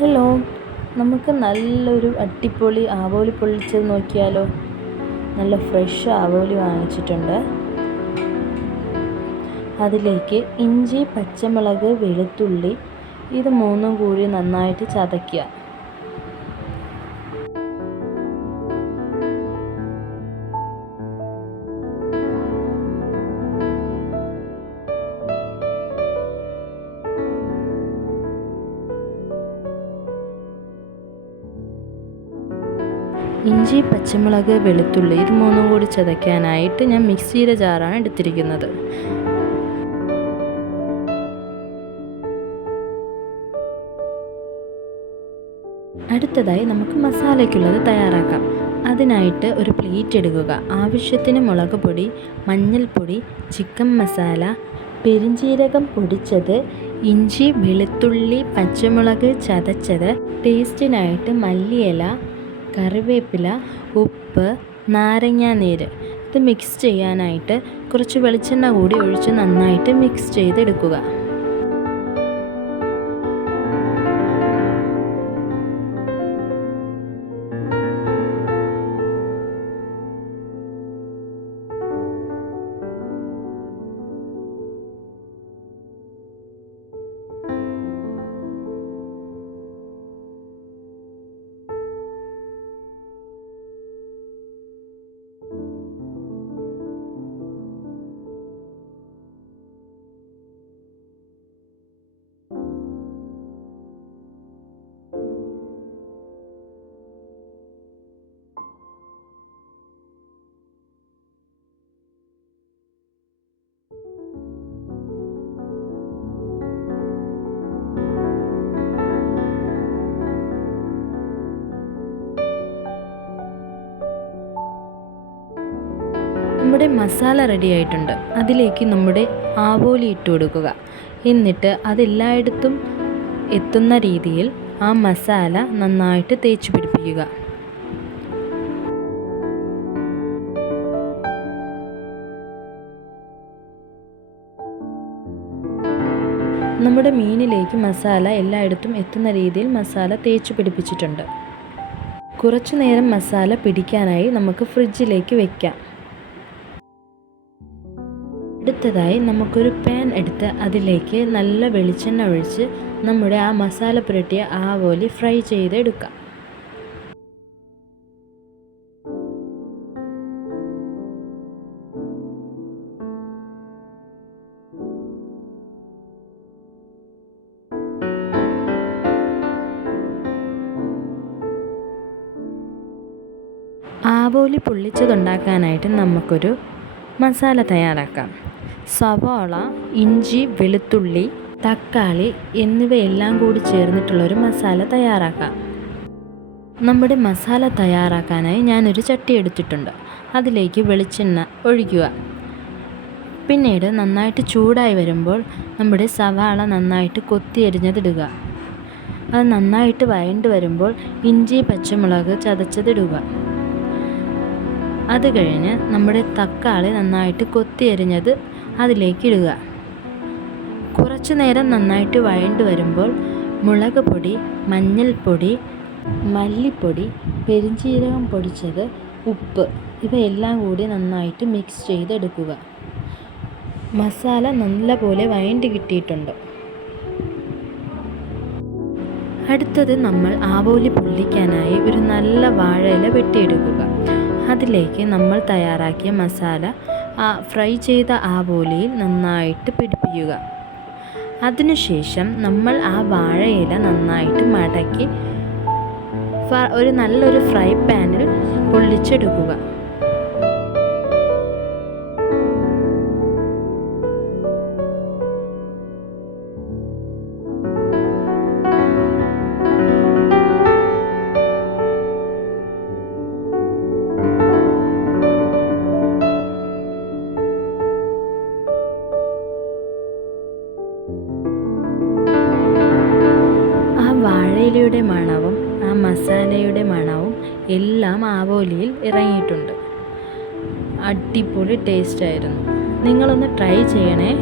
Hello, നമുക്ക് നല്ലൊരു അടിപൊളി ആവോലി പൊള്ളിച്ചത് നോക്കിയാലോ. നല്ല ഫ്രഷ് ആവോലി വാങ്ങിച്ചിട്ടുണ്ട്. അതിലേക്ക് ഇഞ്ചി, പച്ചമുളക്, വെളുത്തുള്ളി ഇത് മൂന്നും കൂടി നന്നായിട്ട് ചതയ്ക്കുക. ഇഞ്ചി, പച്ചമുളക്, വെളുത്തുള്ളി ഇത് മൂന്നും കൂടി ചതയ്ക്കാനായിട്ട് ഞാൻ മിക്സിയുടെ ജാറാണ് എടുത്തിരിക്കുന്നത്. അടുത്തതായി നമുക്ക് മസാലയ്ക്കുള്ളത് തയ്യാറാക്കാം. അതിനായിട്ട് ഒരു പ്ലേറ്റ് എടുക്കുക. ആവശ്യത്തിന് മുളക് പൊടി, മഞ്ഞൾപ്പൊടി, ചിക്കൻ മസാല, പെരിഞ്ജീരകം പൊടിച്ചത്, ഇഞ്ചി, വെളുത്തുള്ളി, പച്ചമുളക് ചതച്ചത്, ടേസ്റ്റിനായിട്ട് മല്ലിയില, കറിവേപ്പില, ഉപ്പ്, നാരങ്ങാനീര് ഇത് മിക്സ് ചെയ്യാനായിട്ട് കുറച്ച് വെളിച്ചെണ്ണ കൂടി ഒഴിച്ച് നന്നായിട്ട് മിക്സ് ചെയ്തെടുക്കുക. നമ്മുടെ മസാല റെഡി ആയിട്ടുണ്ട്. അതിലേക്ക് നമ്മുടെ ആവോലി ഇട്ട് കൊടുക്കുക. എന്നിട്ട് അതെല്ലായിടത്തും എത്തുന്ന രീതിയിൽ ആ മസാല നന്നായിട്ട് തേച്ച് പിടിപ്പിക്കുക. നമ്മുടെ മീനിലേക്ക് മസാല എല്ലായിടത്തും എത്തുന്ന രീതിയിൽ മസാല തേച്ച് പിടിപ്പിച്ചിട്ടുണ്ട്. കുറച്ചു നേരം മസാല പിടിക്കാനായി നമുക്ക് ഫ്രിഡ്ജിലേക്ക് വെക്കാം. അടുത്തതായി നമുക്കൊരു പാൻ എടുത്ത് അതിലേക്ക് നല്ല വെളിച്ചെണ്ണ ഒഴിച്ച് നമ്മുടെ ആ മസാല പുരട്ടിയ ആവോലി ഫ്രൈ ചെയ്തെടുക്കാം. ആവോലി പൊള്ളിച്ചതുണ്ടാക്കാനായിട്ട് നമുക്കൊരു മസാല തയ്യാറാക്കാം. സവാള, ഇഞ്ചി, വെളുത്തുള്ളി, തക്കാളി എന്നിവയെല്ലാം കൂടി ചേർന്നിട്ടുള്ളൊരു മസാല തയ്യാറാക്കാം. നമ്മുടെ മസാല തയ്യാറാക്കാനായി ഞാനൊരു ചട്ടി എടുത്തിട്ടുണ്ട്. അതിലേക്ക് വെളിച്ചെണ്ണ ഒഴിക്കുക. പിന്നീട് നന്നായിട്ട് ചൂടായി വരുമ്പോൾ നമ്മുടെ സവാള നന്നായിട്ട് കൊത്തി അരിഞ്ഞതിടുക. അത് നന്നായിട്ട് വഴണ്ട് വരുമ്പോൾ ഇഞ്ചി, പച്ചമുളക് ചതച്ചതിടുക. അത് കഴിഞ്ഞ് നമ്മുടെ തക്കാളി നന്നായിട്ട് കൊത്തി അരിഞ്ഞത് അതിലേക്ക് ഇടുക. കുറച്ചു നേരം നന്നായിട്ട് വഴണ്ട് വരുമ്പോൾ മുളക് പൊടി, മഞ്ഞൾപ്പൊടി, മല്ലിപ്പൊടി, പെരിഞ്ജീരകം പൊടിച്ചത്, ഉപ്പ് ഇവയെല്ലാം കൂടി നന്നായിട്ട് മിക്സ് ചെയ്തെടുക്കുക. മസാല നല്ലപോലെ വഴണ്ട് കിട്ടിയിട്ടുണ്ട്. അടുത്തത് നമ്മൾ ആവോലി പൊള്ളിക്കാനായി ഒരു നല്ല വാഴയില വെട്ടിയെടുക്കുക. അതിലേക്ക് നമ്മൾ തയ്യാറാക്കിയ മസാല ഫ്രൈ ചെയ്ത ആവോലിയിൽ നന്നായിട്ട് പിടിപ്പിക്കുക. അതിനുശേഷം നമ്മൾ ആ വാഴയില നന്നായിട്ട് മടക്കി ഒരു നല്ലൊരു ഫ്രൈ പാനിൽ പൊള്ളിച്ചെടുക്കുക. വാഴയിലയുടെ മണവും ആ മസാലയുടെ മണവും എല്ലാം ആവോലിയിൽ ഇറങ്ങിയിട്ടുണ്ട്. അടിപൊളി ടേസ്റ്റായിരുന്നു. നിങ്ങളൊന്ന് ട്രൈ ചെയ്യണേ.